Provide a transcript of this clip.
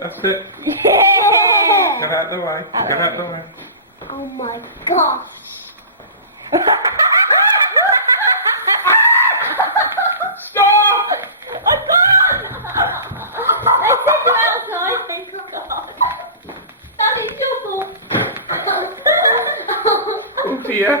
That's it. Yeah. Get out the way. Get out the way. Oh my gosh. Stop! I can't! They said you outside, I forgot. That is your fault. Oh dear.